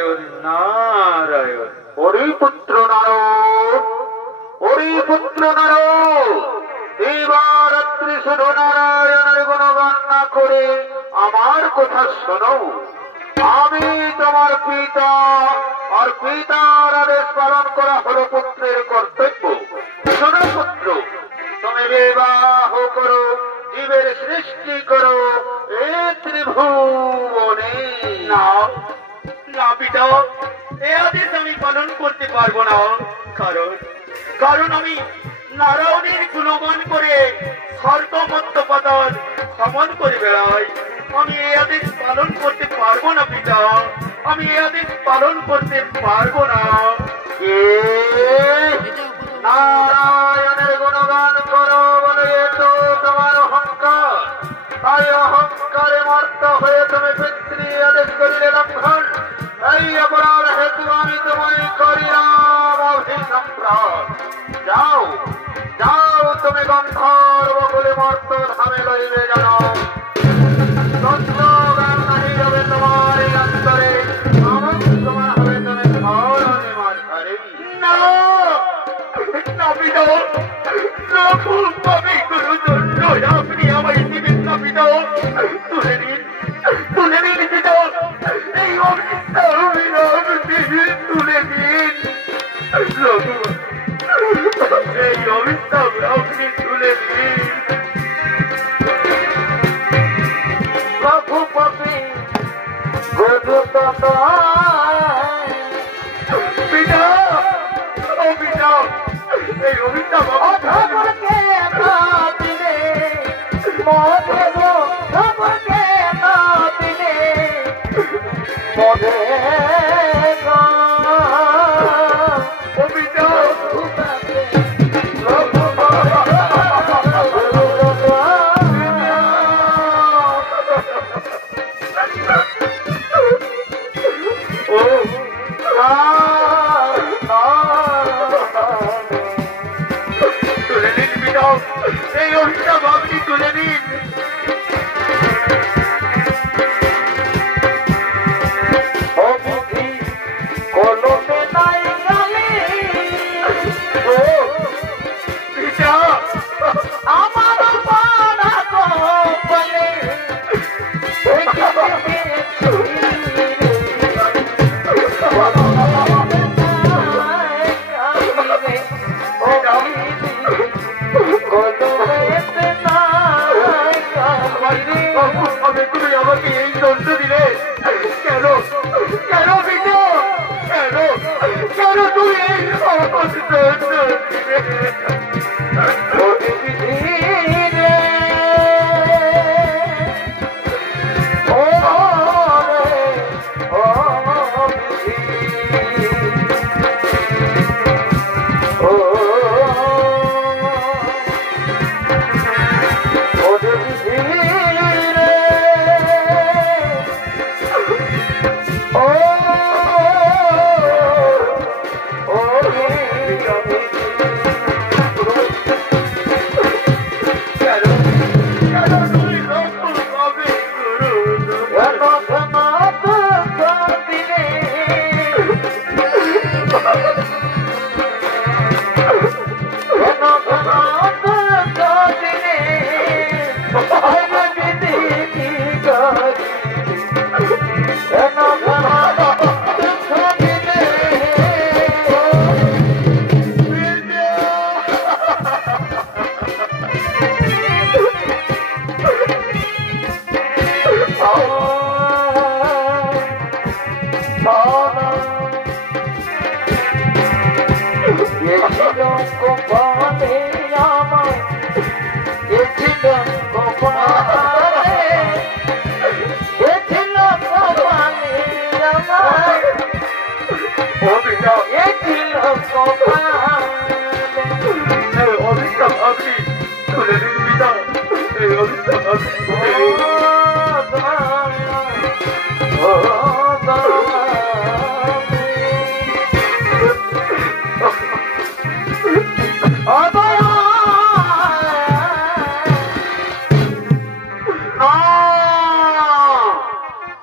নারায়ণ নারায়ণ। ওরে পুত্র নারদ, ওরে পুত্র নারদ, এবার রাত্রি শুধু নারায়ণের গুণগান না করে আমার কথা শোনো। আমি তোমার পিতা, আর পিতার আদেশ পালন করা হলো পুত্রের কর্তব্য। শোনো পুত্র, তুমি বিবাহ করো, জীবের সৃষ্টি করো এ ত্রিভুবনে। না না পিতা, এ আদেশ আমি পালন করতে পারবো না। কারণ আমি নারায়ণের গুণগান করে স্বর্গমত্ত পাতাল ভ্রমণ করে বেড়াই। আমি এই আদেশ পালন করতে পারবো না পিতা, আমি এই আদেশ পালন করতে পারবো না। নারায়ণের গুণগান করো বলে তো তোমার অহংকার, তাই অহংকারে মর্ত হয়ে তুমি পিতৃ আদেশ করিলে লঙ্ঘন। এই অপরাধ হেতু আমি তোমায় করিলাম অভিসম্প্রাট। যাও যাও, তুমি গন্ধর্ব বলে মর্ত ধামে লইবে জানো। জ্ঞান নাহি হবে তোমার এই অন্তরে, আমার তোমার হবে তুমি ধরণে মাঝারে। না না পিতা, আমি গুরুদণ্ড, আপনি আমায় দিবেন না পিতা। তুলে নিন পিতা, এই অভিশাপ তুলে নিন। এই অভিশাপ আপনি তুলে নিন। রঘুপতি গজুতত পিতা, অভিশাপ, এই অভিশাপ অধমকে দিলে মধেব, ধমকে দিলে মধে তুলে নিন পিতা, এই অভিশাপ আপনি তুলে নিন। কলমে নাই গালে পিতা, আমার পাড়া বলে তুমি আমাকে এই দণ্ড দিলে কেন? কেন পিতা, কেন কেন তুমি এই দণ্ড দিলে?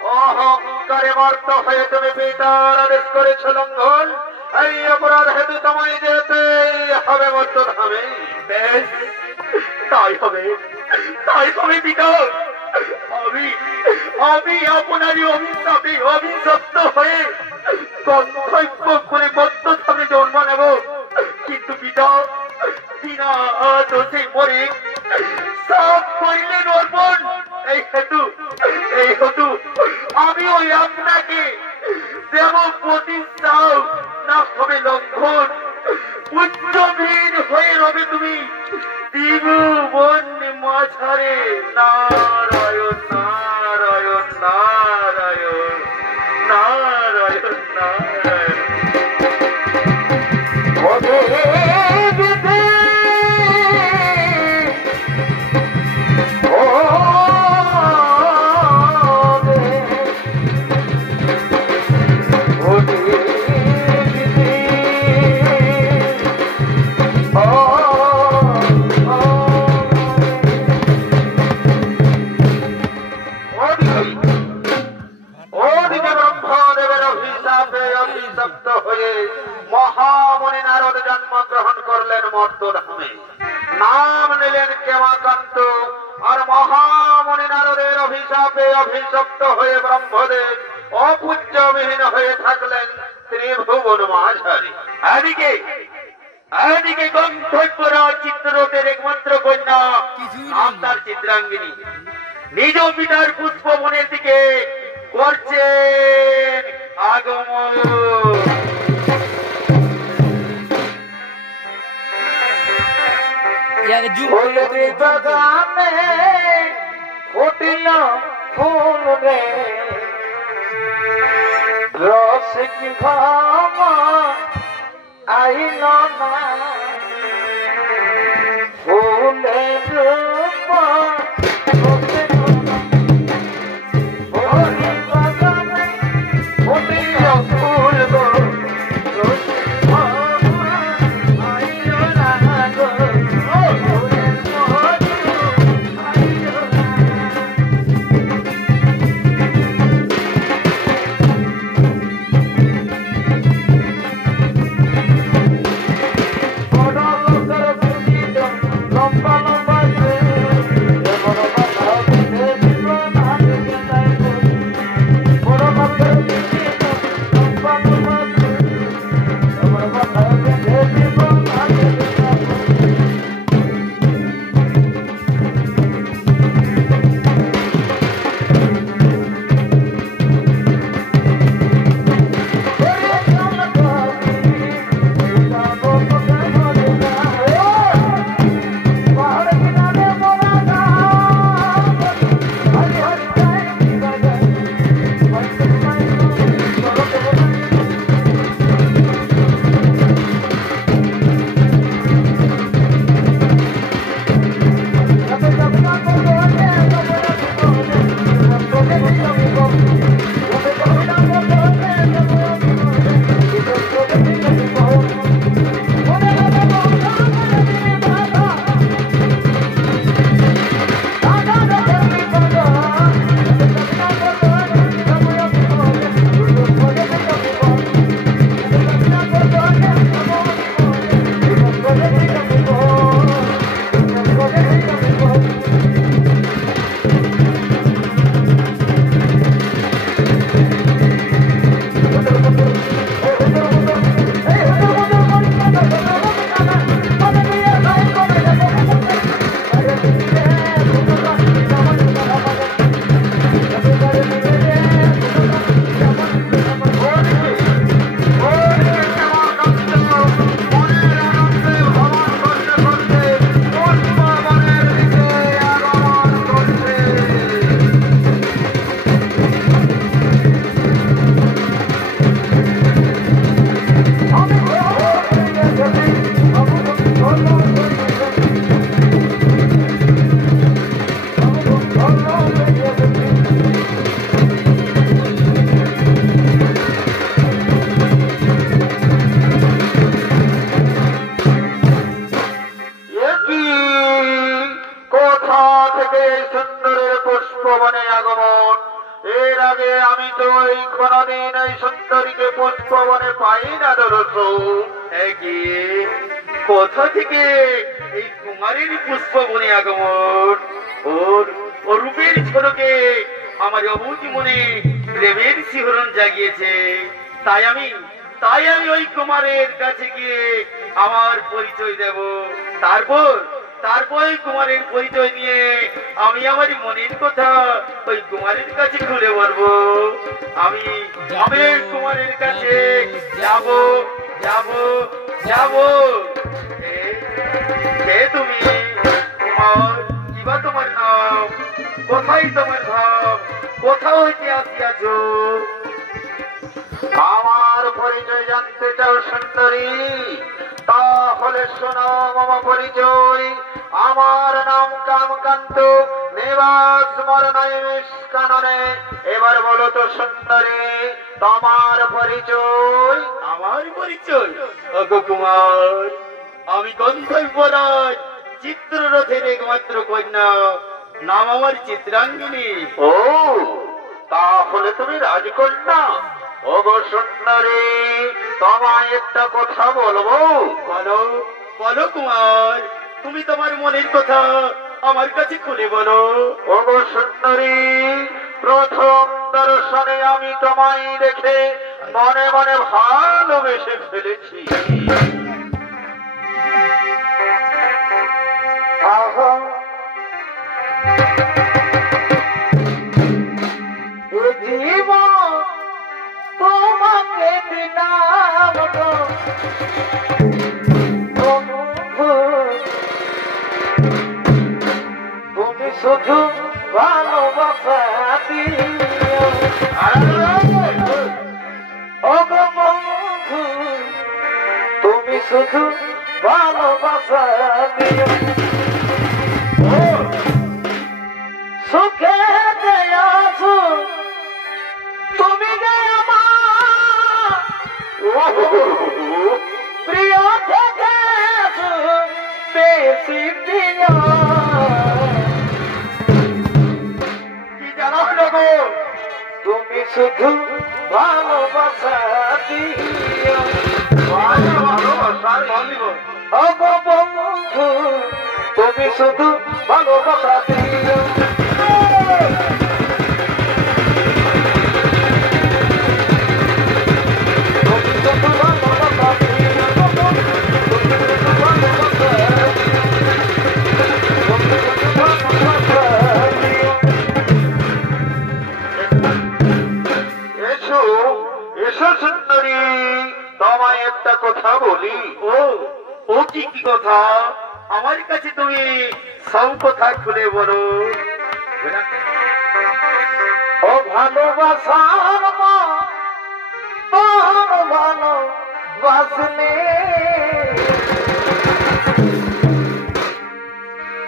অহংকারে মর্ত হয়ে তুমি পিতার আদেশ করেছ লঙ্ঘন, এই অপরাধ হেতু তোমায় যেতেই হবে মর্তধামে। বেশ, তাই হবে পিতা। আমি আপনারই অভিশাপে অভিশপ্ত হয়ে গন্তব্য করে মর্তধামে জন্ম নেব। কিন্তু পিতা, বিনা দোষে মরে সব করিলেন অর্পণ। এই হেতু আমি ওই আপনাকে দেব প্রতিষ্ঠাও, না হবে লঙ্ঘন। উচ্চভীর হয়ে রবে তুমি ত্রিভুবন মাঝারে। নারায়ণ নারায়ণ নারায়ণ নারায়ণ নারায়ণ। মহামণি নারদ জন্মগ্রহণ করলেন মর্তধামে, নাম নিলেন ক্ষমাকান্ত। আর মহামণি নারদের অভিশাপে অভিশপ্ত হয়ে ব্রহ্মদেব অপূজ্যবিহীন হয়ে থাকলেন ত্রিভুবন মাঝারি। এদিকে গন্ধর্বরাজ চিত্ররথের একমাত্র কন্যা নাম তার চিত্রাঙ্গিনী নিজ পিতার পুষ্পবনের দিকে করছেন আগমন। বাগানে ফুটিল ফুল রে, রস কি ভাব আইল না, ফুলের রূপ বাগানে ফুটিল ফুল গো, রস ভাব আইল না গো। কোনদিন এই সুন্দরীকে পুষ্পবনে পাই না দরস। একই কোথা থেকে এই কুমারীর পুষ্পবনে আগমন? ওর রূপের ঝলকে আমার অবুঝ মনে প্রেমের শিহরণ জাগিয়েছে। তাই আমি ওই কুমারের কাছে গিয়ে আমার পরিচয় দেব। তারপর ওই কুমারের পরিচয় নিয়ে আমি আমার মনের কথা ওই কুমারের কাছে খুলে বলবো। আমি ওই কুমারের কাছে যাব যাব যাব। কে তুমি? কুমার, কিবা তোমার নাম? কোথায় তোমার ধাম? কোথা হইতে আসিয়াছ? আমার পরিচয় জানতে চাও সুন্দরী? তাহলে শোনো মম পরিচয়। আমার নাম কামকান্ত, নিবাস মরণায়ুষ কাননে। এবার বলো তো সুন্দরী, তোমার পরিচয়? আমার পরিচয়? ওগো কুমার, আমি গন্ধর্বরাজ চিত্ররথের একমাত্র কন্যা। নাম আমার চিত্রাঙ্গিনী। ও, তাহলে তুমি রাজকন্যা? ওগো সুন্দরী, তোমায় একটা কথা বলবো। বলো বলো কুমার, তুমি তোমার মনের কথা আমার কাছে খুলে বলো। ওগো সুন্দরী, প্রথম দর্শনে আমি তোমায় দেখে মনে মনে ভালোবেসে ফেলেছি। আহা, এ জীবন তোমাকে দিলাম গো বন্ধু, তুমি শুধু ভালোবাসা দিও। ওগো বন্ধু, তুমি শুধু ভালোবাসা দিও। সুখে দেয়াছো তুমি গে আমার, প্রিয় থেকে বেশি প্রিয়। কি জানো গো? তুমি শুধু ভালোবাসা দিও। ওগো বন্ধু, তুমি শুধু ভালোবাসা দিও। সুন্দরী, তোমায় একটা কথা বলি। ও কি কি কথা? আমার কাছে তুমি সব কথা খুলে বলো। ও ভালোবাসার মা, ভালোবাসলে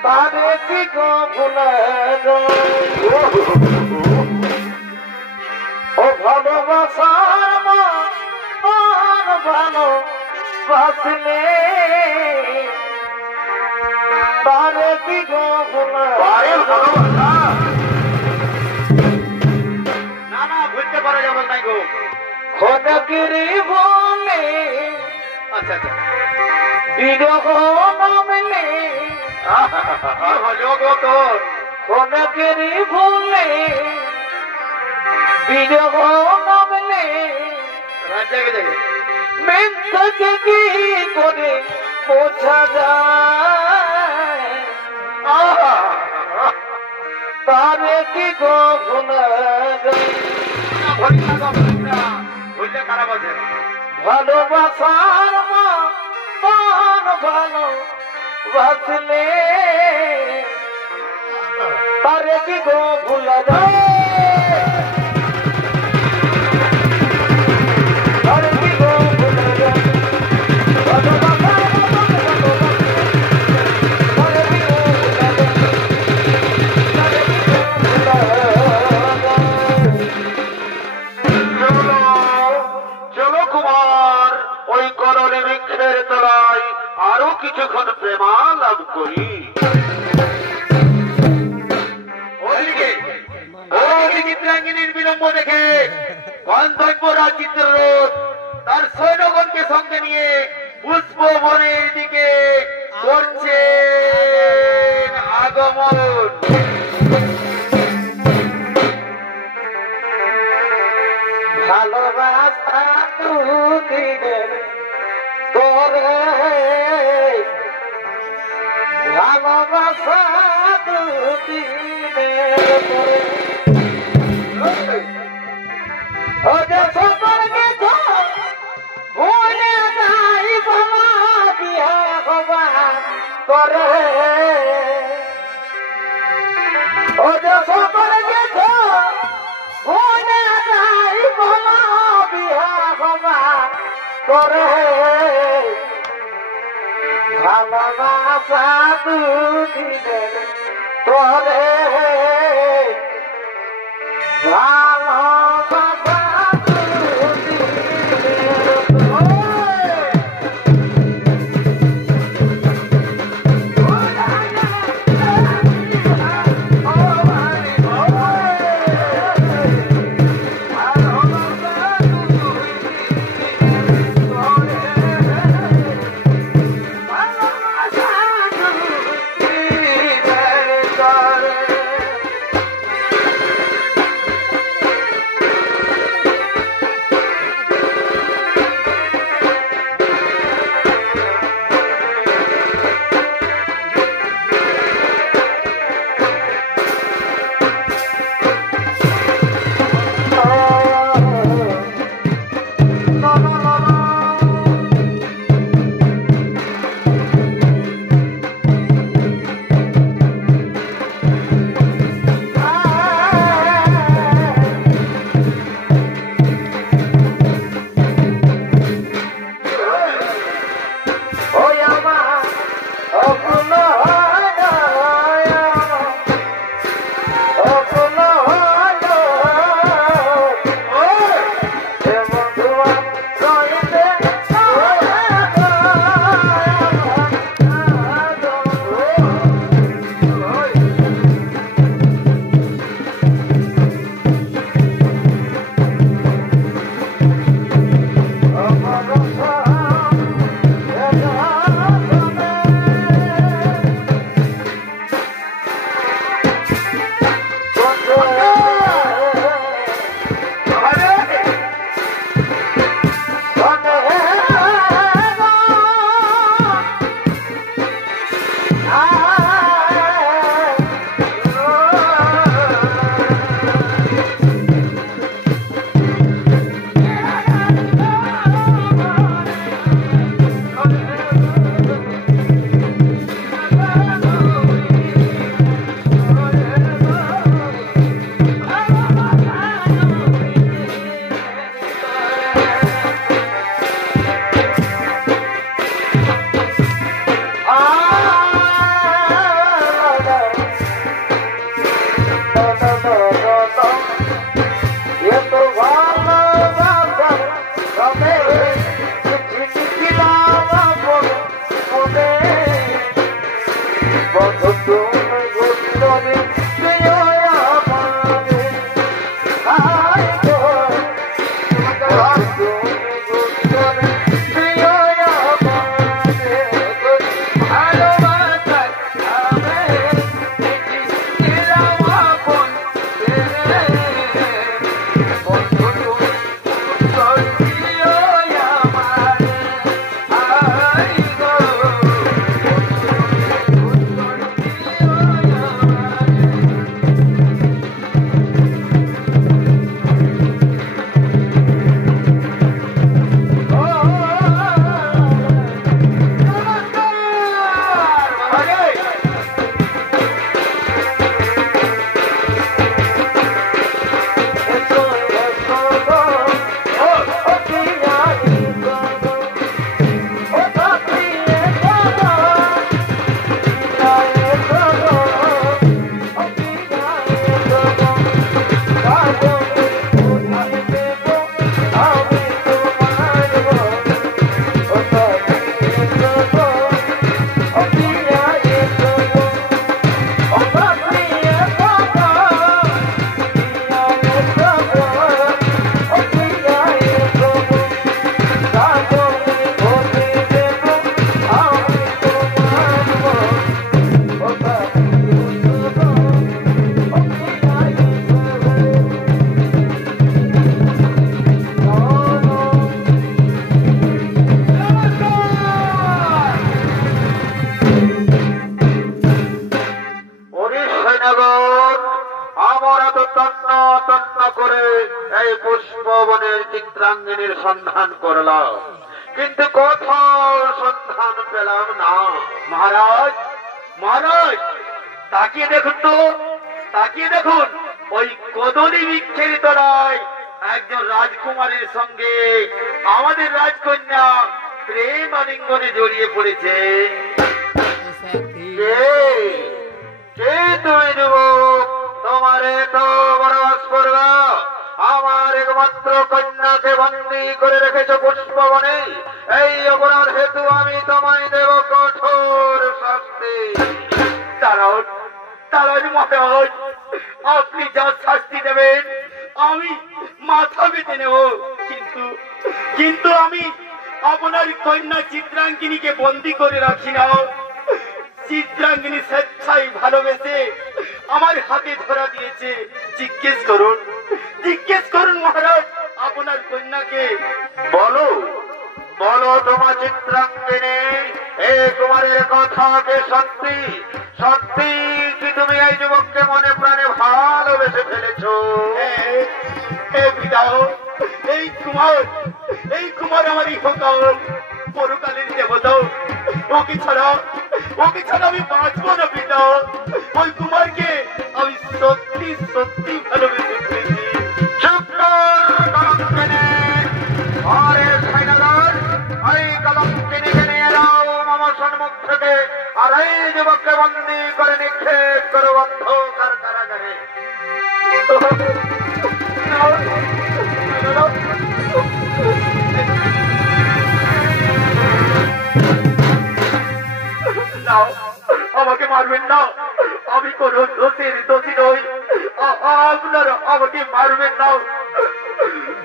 তারে কি গো ভুলে যায়? ও ভালোবাসার মা, ভালোবাসলে তারে কি গো ভুলে যায়? না না, ভুলতে পারা যাবে নাই গো। খোদগিরি বলে আচ্ছা আচ্ছা, বিরহ নামলে কি হলো গো তোর? খোদগিরি বলে বিরহ নামলে রাজ্জাকে দেখে মিথ্যাকে কি করে বোঝা যায়? তারে কি গো ভুলে যায়? ভুলতে খারাপ আছে। ভালোবাসার মন ভালোবাসলে তারে কি গো ভুলে যায়? তারে কি গো ভুলে যায়? চলো কুমার, ওই করণে বৃক্ষের তলায় আরো কিছুক্ষণ প্রেমা লাভ করি। ওদিকে চিত্রাঙ্গিনীর বিলম্ব দেখে গন্তব্যরা চিত্ররথ তার সৈন্যগণকে সঙ্গে নিয়ে পুষ্পবনের দিকে করছে আগমন। ভালোবাসা দুদিনের করে, ভালোবাসা দুদিনের করে, ও যে সকল কিছু ভুলে যাই বাবা বিয়া হবা করে, ও যে সকল কিছু ভুলে যাই বাবা বিয়া হবা করে, ভালোবাসা দুদিনের তোরে, ভালোবাসা চিত্রাঙ্গিনীর সন্ধান করলাম, কিন্তু কোথাও সন্ধান পেলাম না। মহারাজ, মহারাজ, তাকিয়ে দেখুন তো, তাকিয়ে দেখুন, ওই কদলী বৃক্ষের তলায় একজন রাজকুমারীর সঙ্গে আমাদের রাজকন্যা প্রেম আলিঙ্গনে জড়িয়ে পড়েছে। কে কে তুমি যুবক? তোমার তো বরবাস করবা? আমার একমাত্র কন্যাকে বন্দী করে রেখেছ পুষ্পবনে। এই অপরাধ হেতু আমি তোমায় দেব কঠোর শাস্তি। দাঁড়ান, দাঁড়ান মহারাজ, আপনি যা শাস্তি দেবেন আমি মাথা পেতে নেব, কিন্তু কিন্তু আমি আপনার কন্যা চিত্রাঙ্গিনীকে বন্দী করে রাখি না। চিত্রাঙ্গিনী স্বেচ্ছায় ভালোবেসে আমার হাতে ধরা দিয়েছে। জিজ্ঞেস করুন, জিজ্ঞেস করুন মহারাজ আপনার কন্যাকে। বলো বলো, তোমার চিত্রাঙ্গিনী এই কুমারের কথাকে সত্যি সত্যি কি তুমি এই যুবককে মনে প্রাণে ভালোবেসে ফেলেছ? এই কুমার আমার ইহকাল পরকালের দেবতা। ওকে ছাড়া আমি বাঁচবো না পিতা। ওই কুমারকে আমি সত্যি সত্যি ভালোবেসে ফেলেছি। চুপ কর কলঙ্কিনী! আরে সৈন্যদল, এই কলঙ্কিনীকে নিয়ে যাও আমার সম্মুখ থেকে, আর এই যুবককে বন্দী করে নিক্ষেপ করো অন্ধকার কারাগারে। আমাকে মারবেন না, আমি কোন দোষের দোষী নই। আপনারা আমাকে মারবেন না।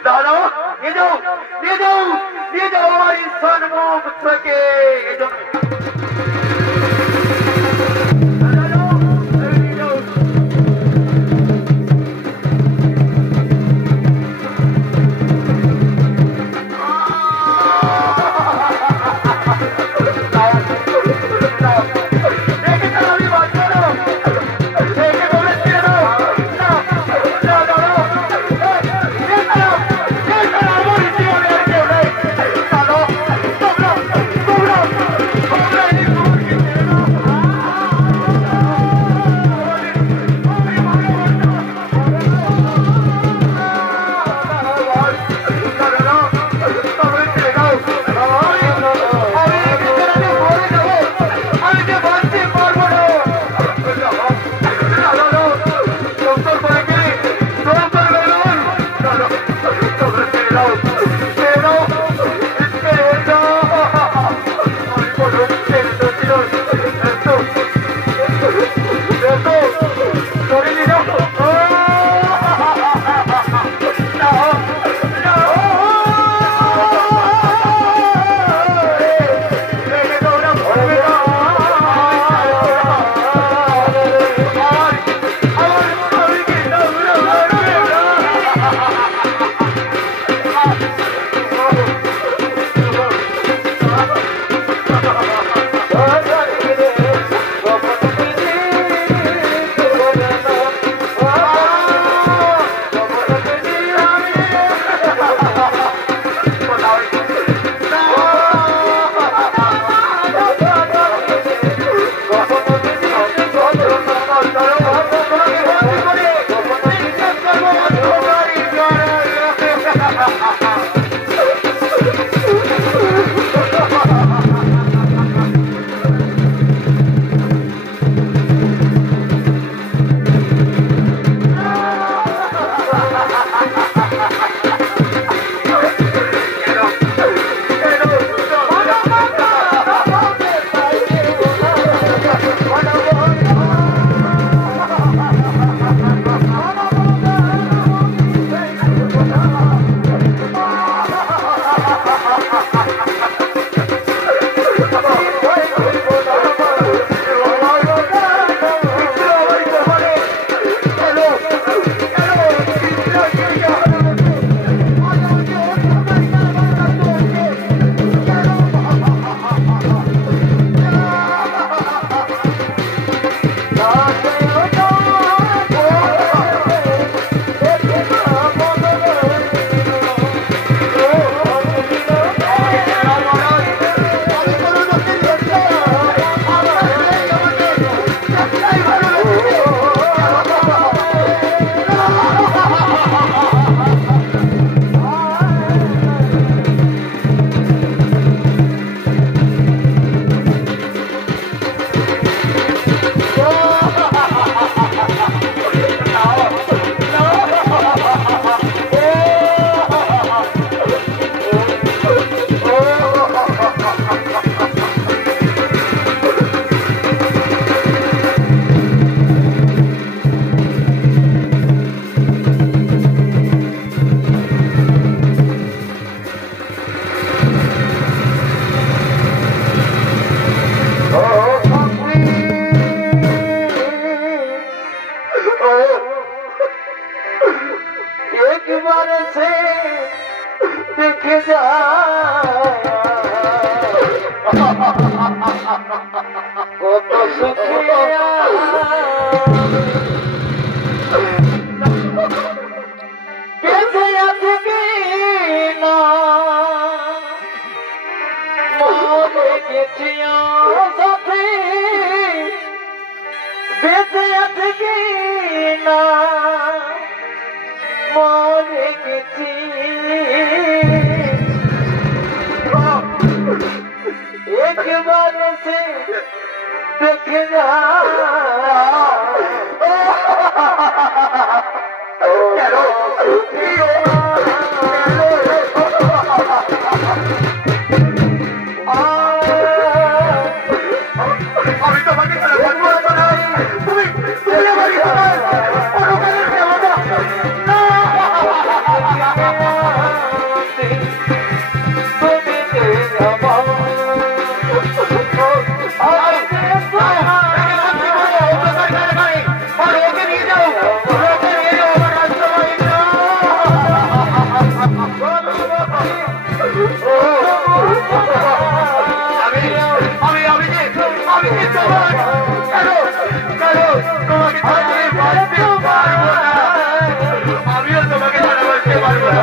দাদা, নিয়ে যাও, নিয়ে যাও, নিয়ে যাও আমার সম্মুখ থেকে। কত সুখে বেঁচে আছে কি না মরে গেছি সাথে বেঁচে আছে কি না মরে গেছি একবার সে দেখে যা আমি তোমাকে ছাড়া বাঁচবো না। তুমি আমাকে পরকালের দেবতা। না। আমিও তোমাকে ছাড়া বাঁচতে পারবো না।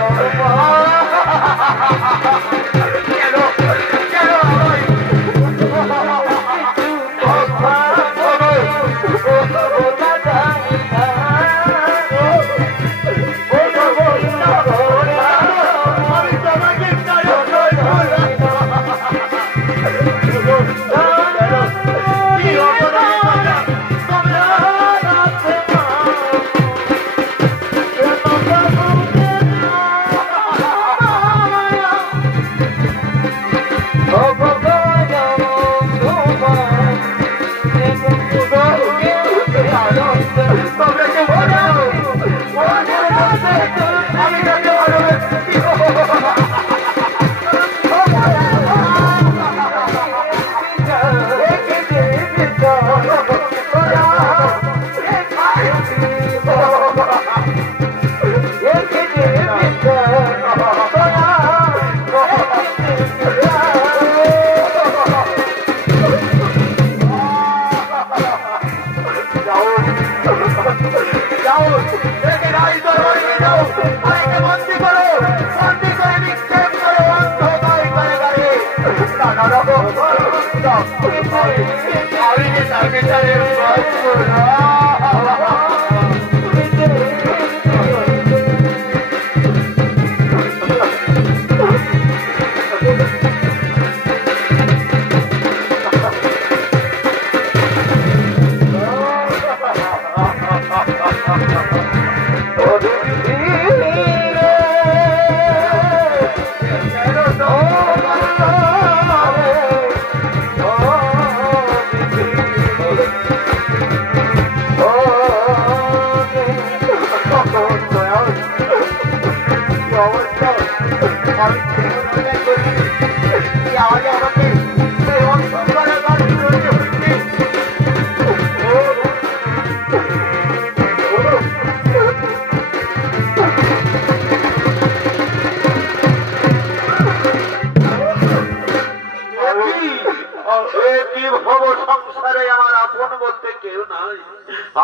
সংসারে আমার আপন বলতে কেউ নাই।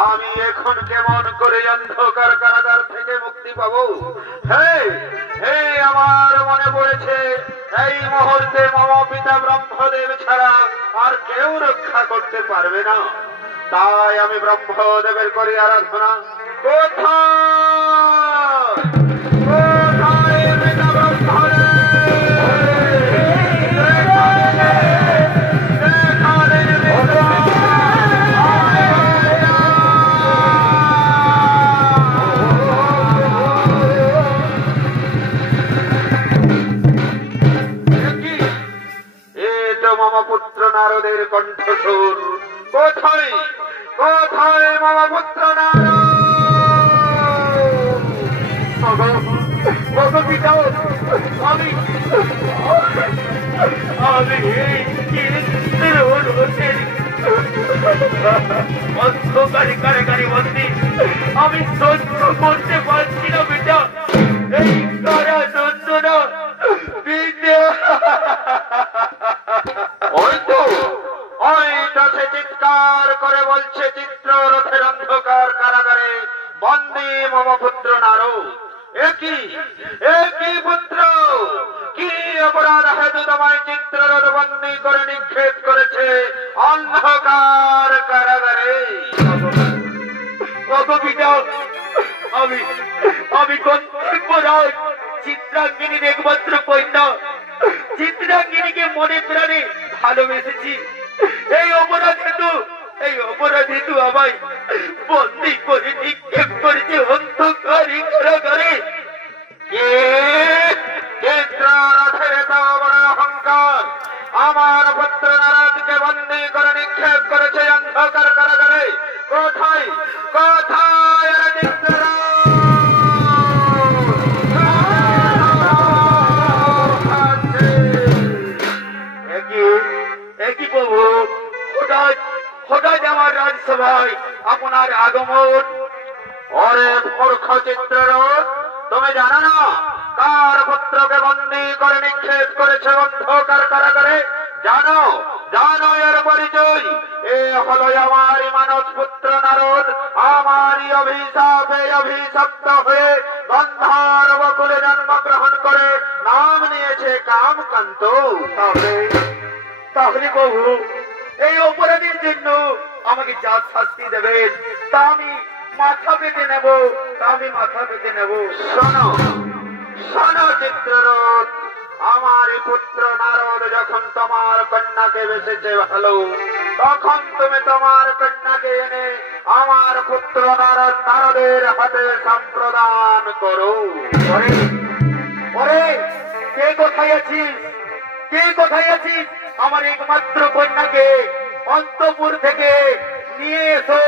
আমি এখন কেমন করে অন্ধকার কারাগার থেকে মুক্তি পাবো? আমার মনে পড়েছে এই মুহূর্তে মামা পিতা ব্রহ্মদেব ছাড়া আর কেউ রক্ষা করতে পারবে না। তাই আমি ব্রহ্মদেবের করি আরাধনা। কোথায় কোথায় পিতা ব্রহ্মদেব? পুত্র নারদের কণ্ঠস্বর। কোথায় কোথায় মামা পুত্র আমি সহ্য করতে পারছি না বেটা। এই কারা যন্ত্রণা ওই তো ওইটা সে চিৎকার করে বলছে, চিত্ররথের অন্ধকার কারাগারে বন্দী মম পুত্র নারদ। একই পুত্র, কি অপরাধ হেতু তোমায় চিত্ররথ বন্দী করে নিক্ষেপ করেছে অন্ধকার কারাগারে? আমি কর্তব্যরাজ চিত্রাঙ্গিনীর একমাত্র কন্যা, চিত্রাঙ্গিনীকে মনে প্রাণে ভালোবেসেছি। এই অপরাধ হেতু আমায় বন্দী করে নিক্ষেপ করেছে অন্ধকারী কারাগারে। চিত্ররথের এত বড় অহংকার! আমার পুত্র নারদকে বন্দী করে নিক্ষেপ করেছে অন্ধকার কারাগারে। কোথায় কোথায় একই প্রভু, হঠাৎ আমার রাজসভায় আপনার আগমন। ওরে মূর্খ চিত্ররথ, তুমি জানো না কার পুত্রকে বন্দী করে নিক্ষেপ করেছে অন্ধকার কারাগারে? জানো জানো এর পরিচয়? এ হলো আমারই মানস পুত্র নারদ। আমারই অভিশাপে অভিশপ্ত হয়ে গন্ধার বকুলে জন্মগ্রহণ করে নাম নিয়েছে কামকান্ত। তাহলে প্রভু, এই অপরাধীর জন্য আমাকে যা শাস্তি দেবেন তা আমি মাথা পেতে নেব। শোনো শোনো চিত্ররথ, আমার পুত্র নারদ যখন তোমার কন্যাকে বেসেছে ভালো, তখন তুমি তোমার কন্যাকে এনে আমার পুত্র নারদের হাতে সম্প্রদান করো। ওরে, কে কোথায় আছিস? আমার একমাত্র কন্যাকে অন্তপুর থেকে নিয়ে এসো।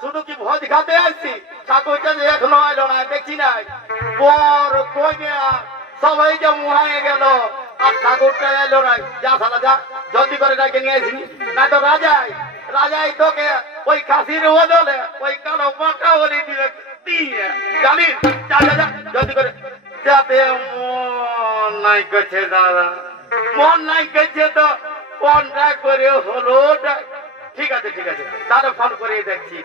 শুধু কি ভোজ খাতে আসছি, ঠাকুরটা এখনো আইলো না, দেখছি নাই বর কইয়া সবাই যে মুহায়ে গেল আর ঠাকুরটা এলো না। যা সালা যা, জলদি করে ডাকে নিয়ে আসি, না তো রাজাই তোকে ওই কাশির বদলে ওই কালো মাথা বলে দিয়ে জানিস। যা যা যা জলদি করে, যাতে মন নাই করছে দাদা। মন নাই গেছে তো ফোনটা করে হলো। ঠিক আছে ঠিক আছে, তাহলে ফোন করে দেখছি।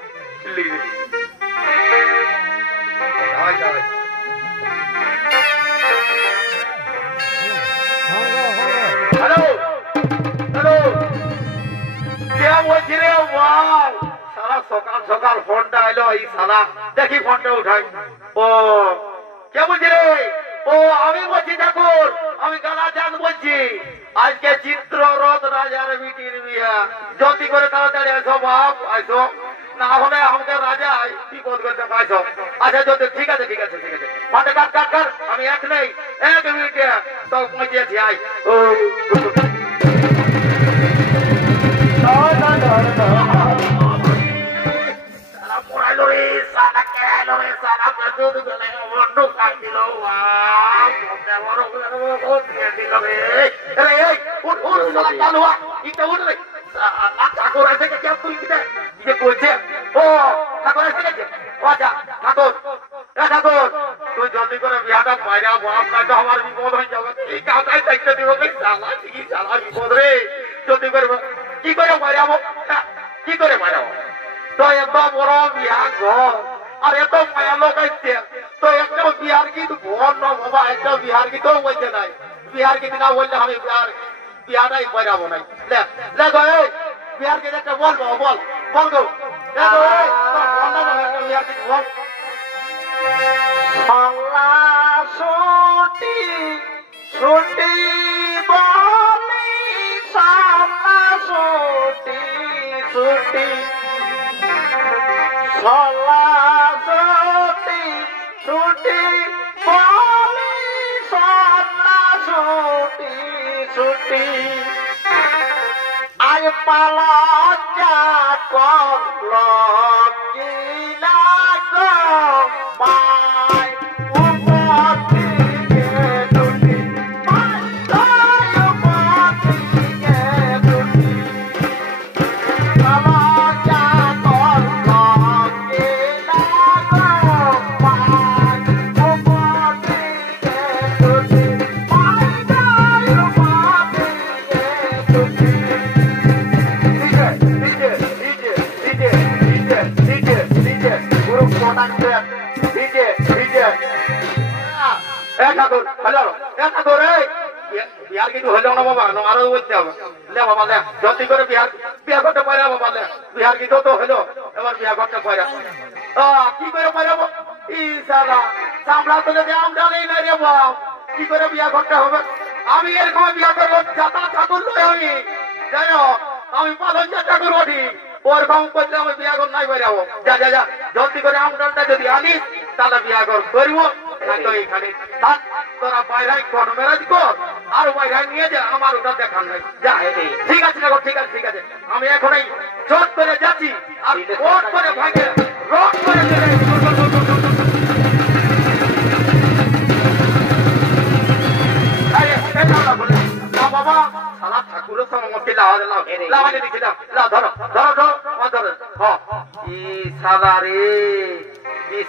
হ্যালো হ্যালো, কে বলছি রে? সারা সকাল সকাল ফোনটা এলো, এই সারা দেখি ফোনটা উঠাই। ও কে বলছি রে? ও আমি বলছি ঠাকুর, আমি কালাচাঁদ বলছি। আজকে চিত্ররথ রাজার বিটির বিয়া, জলদি করে তাড়াতাড়ি আসো বাপ, আসো, না হলে আমাকে রাজা বিপদ করতে পাইছো। আচ্ছা জলদি, ঠিক আছে ঠিক আছে ঠিক আছে, ফোনটা কাট কাট কাট, আমি এক নেই, 1 মিনিটে তো পৌঁছেছি। আই ও পড়াইলো রে সারা, কেলো রে সারা, দুধ গেলে বন্ধু খাই দিল। ঠাকুর আছে তুই বলছে? ও ঠাকুর আছে গেছে। আচ্ছা ঠাকুর, ঠাকুর তুই জলদি করে বিয়াটা বাইরে বাপ, না তো আমার বিপদ হয়ে যাবে। এই কাজটাই দেখতে দিব, সালা ঠিকই সালা বিপদ রে। জলদি করে কি করে বাইরে যাবো, কি করে বাইরে যাবো? তো এত বড় বিয়া ঘর আর এত মায়া লোক আসছে, তো একটা বিহার গীত ঘর ন বাবা, একটা বিহার গীতও বলছে নাই। বিহার গীত না বললে আমি বিহারাই বেরাবো নাই। দেখো বিহার গীত একটা বল বাবা, বল বল গো, দেখো একটা বিহার গীত বল। ছুটি ছুটি বলি সালা ছুটি ছুটি ছলা ছুটি ছুটি বলি সালা ছুটি ছুটি আজ পালা যা করল গিলা গো মাই উপদিকে দুটি মাই উপদিকে দুটি পালা যা করল গিলা গো মাই উপদিকে দুটি মাই উপদিকে দুটি। বিহার কিন্তু হইলেও না বাবা, আরো বলতে হবে। লে বাবা লে, জলদি করে বিহার বিয়া করতে পারে বাবা। লে বিহার কিন্তু তো হইলো, এবার বিয়া করতে পারে। কি করে পারবো? ইসালা চামড়া তো যদি আমরা নেই না রে বাপ, কি করে বিয়া করতে হবে? আমি এরকম বিয়া করবো, যাতা ঠাকুর নই আমি, জানি আমি পালন যাত্রা করবো ঠিক, ওরকম করলে আমি বিয়া কর নাই বেরাবো। যা যা যা, জলদি করে আমরাটা যদি আনিস তাহলে বিয়া কর করবো। এখানে তোরা বাইরে কর মেরাজ কর, আর বাইরে নিয়ে যা, আমার ওটা দেখার নাই। যা ঠিক আছে দেখো, ঠিক আছে ঠিক আছে, আমি এখনই জোর করে যাচ্ছি আর রোড করে ভাগে রোড করে বাবা সালা ঠাকুরের সমস্ত লাভাতে দিচ্ছিলাম। ধরো ধরো ধরো ধরো, সাদা রে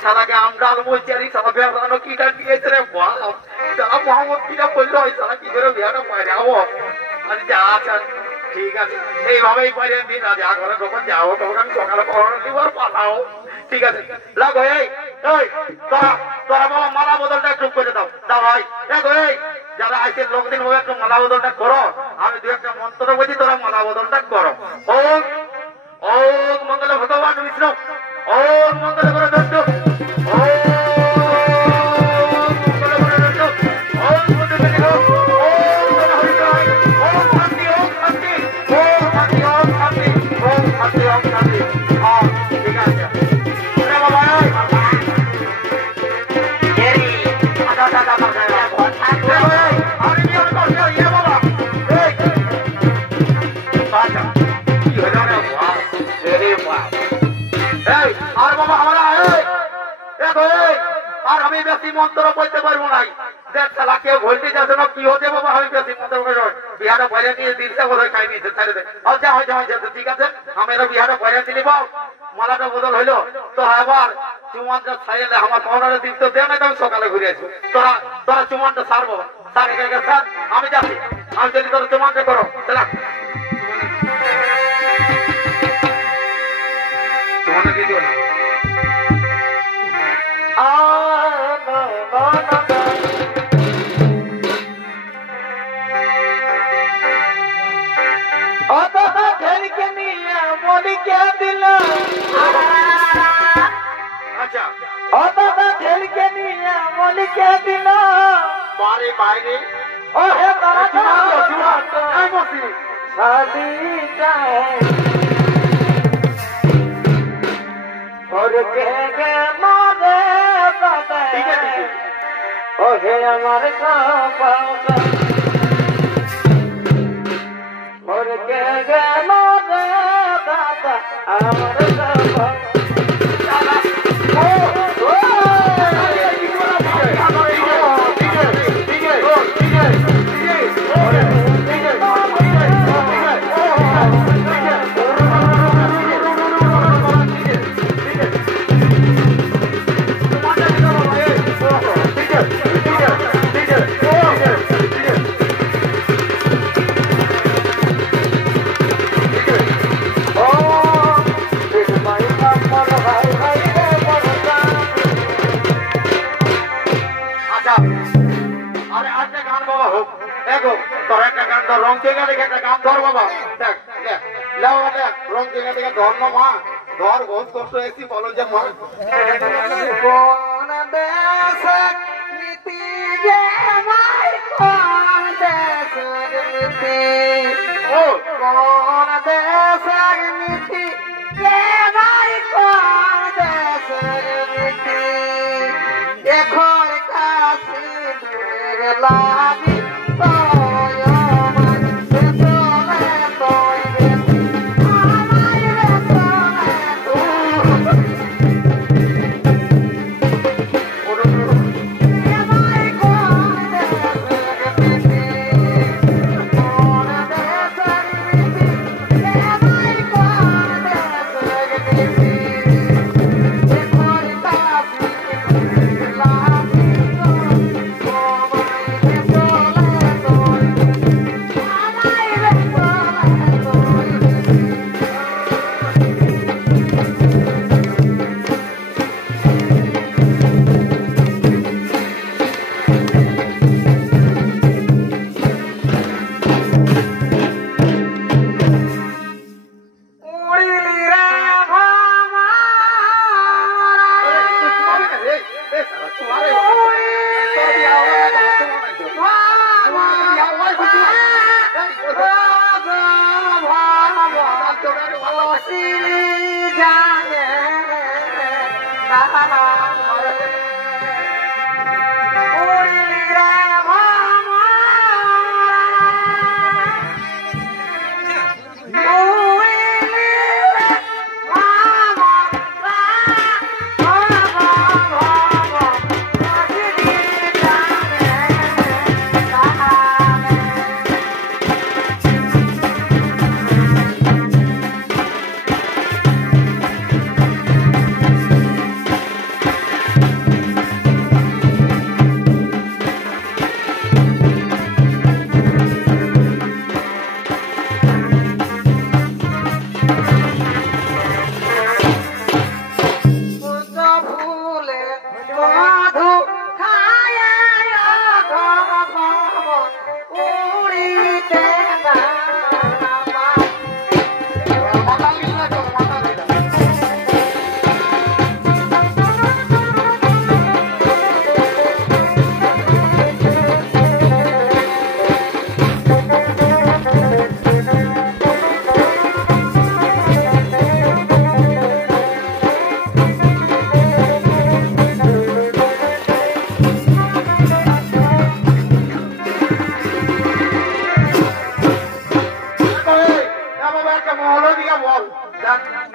সাদাকে আমরা বলছি, আর সাদা বেড়ানো কিটা দিয়েছে রে বাপ। সারা মোহাম্মদ কিটা বললো, ওই সারা কি করে বিয়াটা বাইরে যাবো। আরে যা আচ্ছা ঠিক আছে, এইভাবেই বাইরে দিন। আজ ঘরে যখন যাবো তখন আমি সকালে পড়ানো দিব আর পাঠাও। ঠিক আছে লাগো। এই তোরা তোরা বাবা মালা বদলটা একটু করে দাও। দাও ভাই দেখো, এই যারা আজকে লোকদিন হবে একটু মালা বদলটা করো। আমি দু একটা মন্ত্র বলছি, তোরা মালা বদলটা করো। ওম ওম মঙ্গল ভগবান বিষ্ণু, ওম মঙ্গল করে দত্ত, আর আমি বেশি মন্ত্র বলতে পারবো নাই। দেখ শালা কেউ ভোল্টেজ আছে না কি হতে বাবা, আমি বেশি মন্ত্র বিহারে বাইরে নিয়ে দিলতে বোধহয় খাই নিয়েছে ছেড়ে দে। যা হয়েছে হয়েছে, ঠিক আছে আমি এরা বিহারে বাইরে দিলি বাবু, মালাটা বদল হইলো তো এবার চুমানটা ছাইলে আমার পাওনারে দিন তো দেয় না, আমি সকালে ঘুরে আসবো। তোরা তোরা চুমানটা সারবো, স্যার আমি যাচ্ছি। আমি যদি করো তোমাকে করো চলা তোমাকে কি দিও না আচ্ছা ও দাদা ছেলেকে নিয়ে মলিকে দিল বারে বাইরে ও হে তারা এই বসি শাদি চায় और के मारे दादा ठीक है ओ हे हमारे का पाऊंगा और के मारे दादा हमारे का রং চেঙ্গা দেখে একটা গান ধর বাবা দেখ দেখ লাও দেখ রং চেঙ্গা দেখে ধর না মা ধর বহুত কষ্ট এসি বলো যে মা কোন দেশ নীতি যে মাই কোন দেশ নীতি ও কোন দেশ নীতি যে মাই কোন দেশ নীতি এখন কাশি দূর লাগি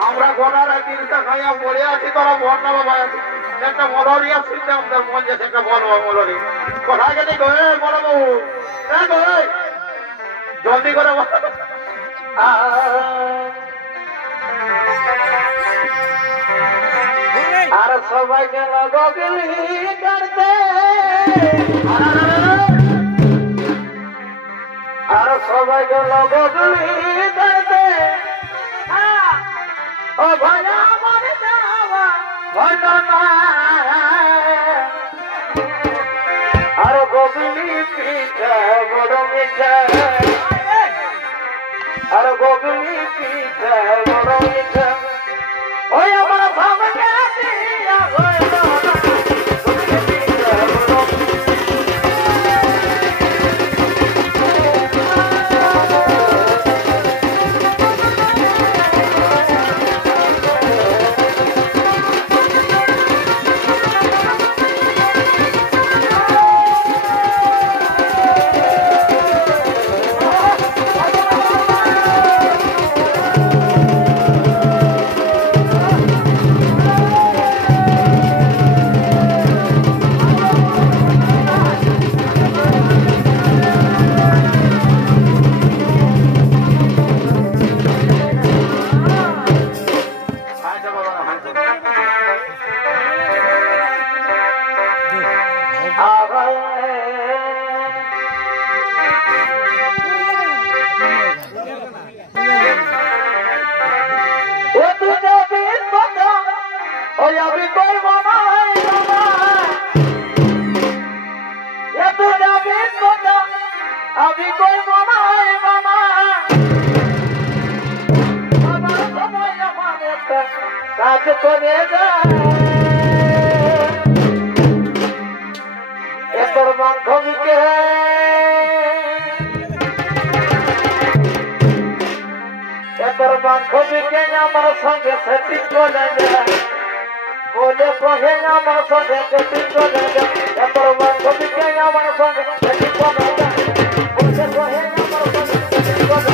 আমরা গোটার তিনটা খাইয়া পড়ে আছি তোরা বল না বাবা একটা মলরিয়া শুনতে আমাদের মন যাচ্ছে একটা বল মলরি কোথায় গেলি গো বলো বাবু জলদি করে আর সবাইকে লগলি করতে আর সবাই গেল বদলি গাইতে ও ভাইয়া আমার যাওয়া হলো না আর বদলি পিঠা বড় মিঠা আর বদলি পিঠা বড় মিঠা ওই আমার ভাবনা দিয়া হইল না বদলি পিঠা বড় আমি করব না মামা আমার সময় আমার একটা কাজ করে যায় এতর বান্ধবীকে আমার সঙ্গে সেটিং করে যায় বলে কহে আমার সঙ্গে সেটিং করে যায় এতর বান্ধবীকে আমার সঙ্গে সেটিং করে যায় বলে কহে আমার সঙ্গে সেটিং করে